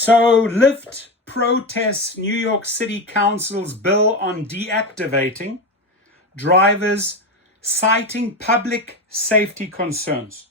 So Lyft protests New York City Council's bill on deactivating drivers, citing public safety concerns.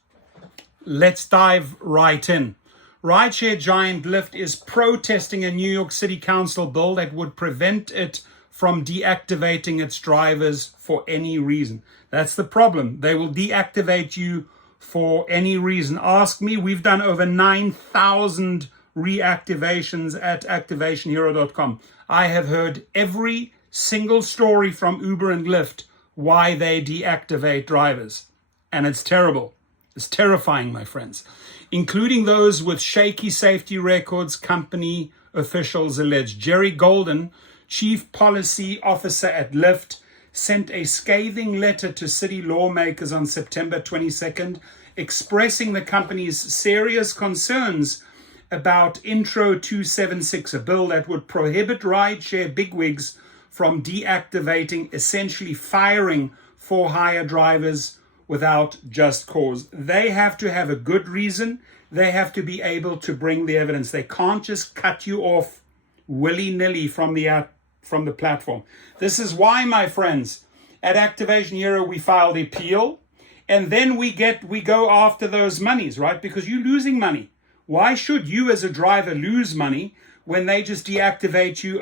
Let's dive right in. Rideshare giant Lyft is protesting a New York City Council bill that would prevent it from deactivating its drivers for any reason. That's the problem. They will deactivate you for any reason. Ask me, we've done over 9,000 reactivations at activationhero.com. I have heard every single story from Uber and Lyft why they deactivate drivers. And it's terrible. It's terrifying, my friends, including those with shaky safety records, company officials allege. Jerry Golden, chief policy officer at Lyft, sent a scathing letter to city lawmakers on September 22nd, expressing the company's serious concerns about Intro 276, a bill that would prohibit rideshare bigwigs from deactivating, essentially firing for-hire drivers without just cause. They have to have a good reason. They have to be able to bring the evidence. They can't just cut you off willy-nilly from the platform. This is why, my friends, at Activation Hero we file the appeal, and then we go after those monies, right? Because you're losing money. Why should you as a driver lose money when they just deactivate you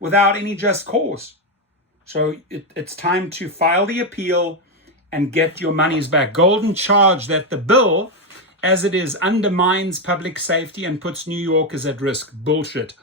without any just cause? So it's time to file the appeal and get your monies back. Golden charged that the bill, as it is, undermines public safety and puts New Yorkers at risk. Bullshit.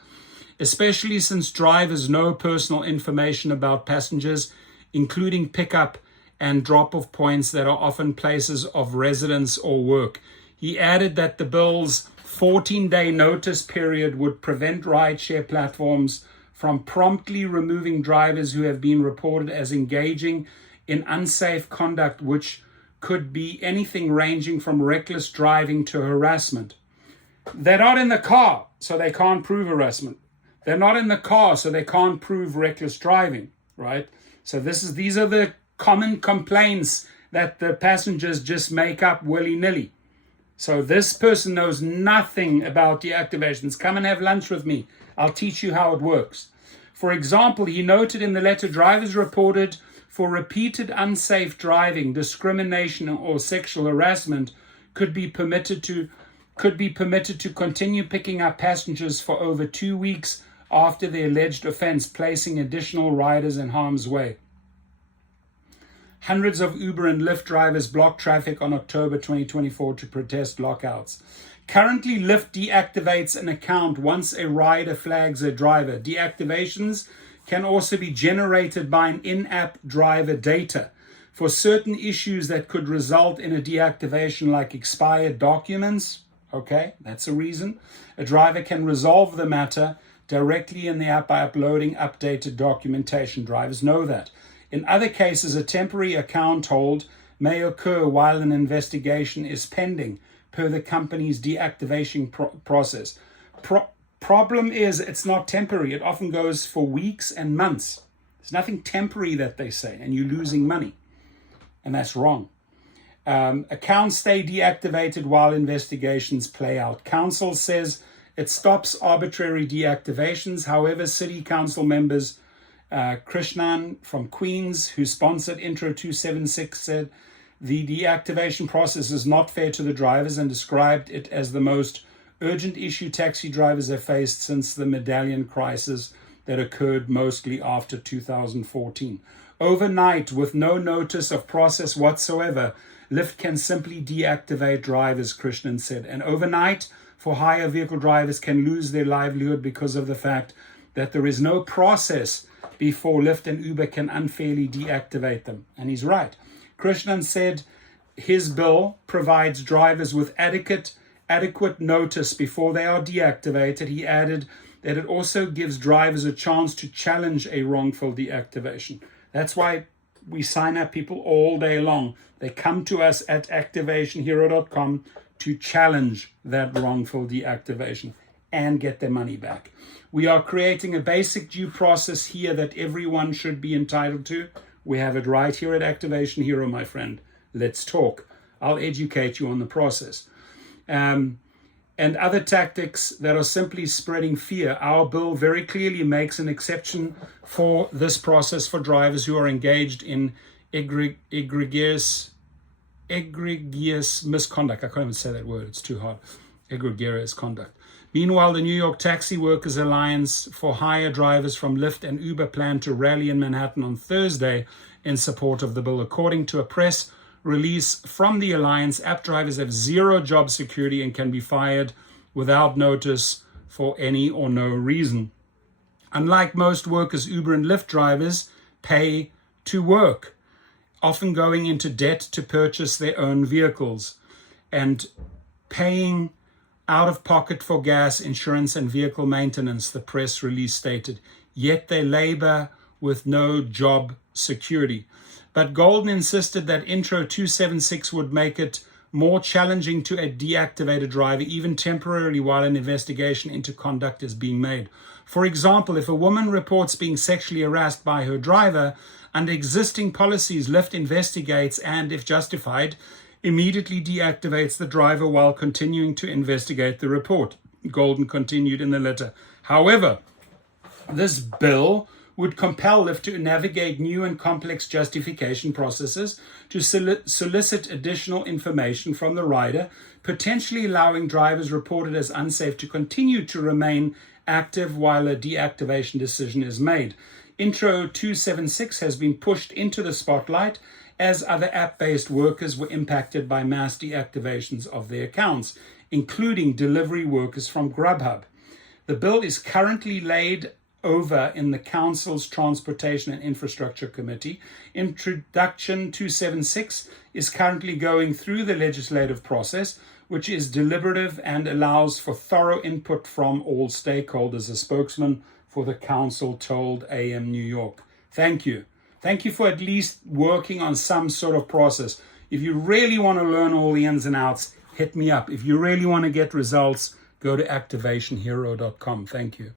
Especially since drivers know personal information about passengers, including pickup and drop-off points that are often places of residence or work. He added that the bill's 14-day notice period would prevent rideshare platforms from promptly removing drivers who have been reported as engaging in unsafe conduct, which could be anything ranging from reckless driving to harassment. They're not in the car, so they can't prove harassment. They're not in the car, so they can't prove reckless driving, right? So these are the common complaints that the passengers just make up willy-nilly. So this person knows nothing about deactivations. Come and have lunch with me. I'll teach you how it works. For example, he noted in the letter, drivers reported for repeated unsafe driving, discrimination, or sexual harassment could be permitted to continue picking up passengers for over 2 weeks after the alleged offense, placing additional riders in harm's way. Hundreds of Uber and Lyft drivers blocked traffic on October 2024 to protest lockouts. Currently, Lyft deactivates an account once a rider flags a driver. Deactivations can also be generated by an in-app driver data. For certain issues that could result in a deactivation, like expired documents, okay, that's a reason, a driver can resolve the matter directly in the app by uploading updated documentation. Drivers know that. In other cases, a temporary account hold may occur while an investigation is pending, per the company's deactivation process. Problem is, it's not temporary. It often goes for weeks and months. There's nothing temporary that they say, and you're losing money. And that's wrong. Accounts stay deactivated while investigations play out. Council says it stops arbitrary deactivations. However, City Council members Krishnan from Queens, who sponsored Intro 276, said the deactivation process is not fair to the drivers and described it as the most urgent issue taxi drivers have faced since the medallion crisis that occurred mostly after 2014. Overnight, with no notice of process whatsoever, Lyft can simply deactivate drivers, Krishnan said. And overnight, for hire vehicle drivers can lose their livelihood because of the fact that there is no process before Lyft and Uber can unfairly deactivate them. And he's right. Krishnan said his bill provides drivers with adequate notice before they are deactivated. He added that it also gives drivers a chance to challenge a wrongful deactivation. That's why we sign up people all day long. They come to us at activationhero.com to challenge that wrongful deactivation and get their money back. We are creating a basic due process here that everyone should be entitled to. We have it right here at Activation Hero, my friend. Let's talk. I'll educate you on the process. And and other tactics that are simply spreading fear. Our bill very clearly makes an exception for this process for drivers who are engaged in egregious misconduct. I can't even say that word, it's too hard. Egregious conduct. Meanwhile, the New York Taxi Workers Alliance for Hire drivers from Lyft and Uber plan to rally in Manhattan on Thursday in support of the bill. According to a press release from the alliance, app drivers have zero job security and can be fired without notice for any or no reason. Unlike most workers, Uber and Lyft drivers pay to work, often going into debt to purchase their own vehicles and paying out of pocket for gas, insurance, and vehicle maintenance, the press release stated. Yet they labor with no job security. But Golden insisted that Intro 276 would make it more challenging to a deactivated driver, even temporarily, while an investigation into conduct is being made. For example, if a woman reports being sexually harassed by her driver, under existing policies, Lyft investigates and, if justified, immediately deactivates the driver while continuing to investigate the report. Golden continued in the letter. However, this bill would compel Lyft to navigate new and complex justification processes to solicit additional information from the rider, potentially allowing drivers reported as unsafe to continue to remain active while a deactivation decision is made. Intro 276 has been pushed into the spotlight as other app-based workers were impacted by mass deactivations of their accounts, including delivery workers from Grubhub. The bill is currently laid over in the Council's Transportation and Infrastructure Committee. Introduction 276 is currently going through the legislative process, which is deliberative and allows for thorough input from all stakeholders, a spokesman for the council told AM New York. Thank you. Thank you for at least working on some sort of process. If you really want to learn all the ins and outs, hit me up. If you really want to get results, go to activationhero.com. Thank you.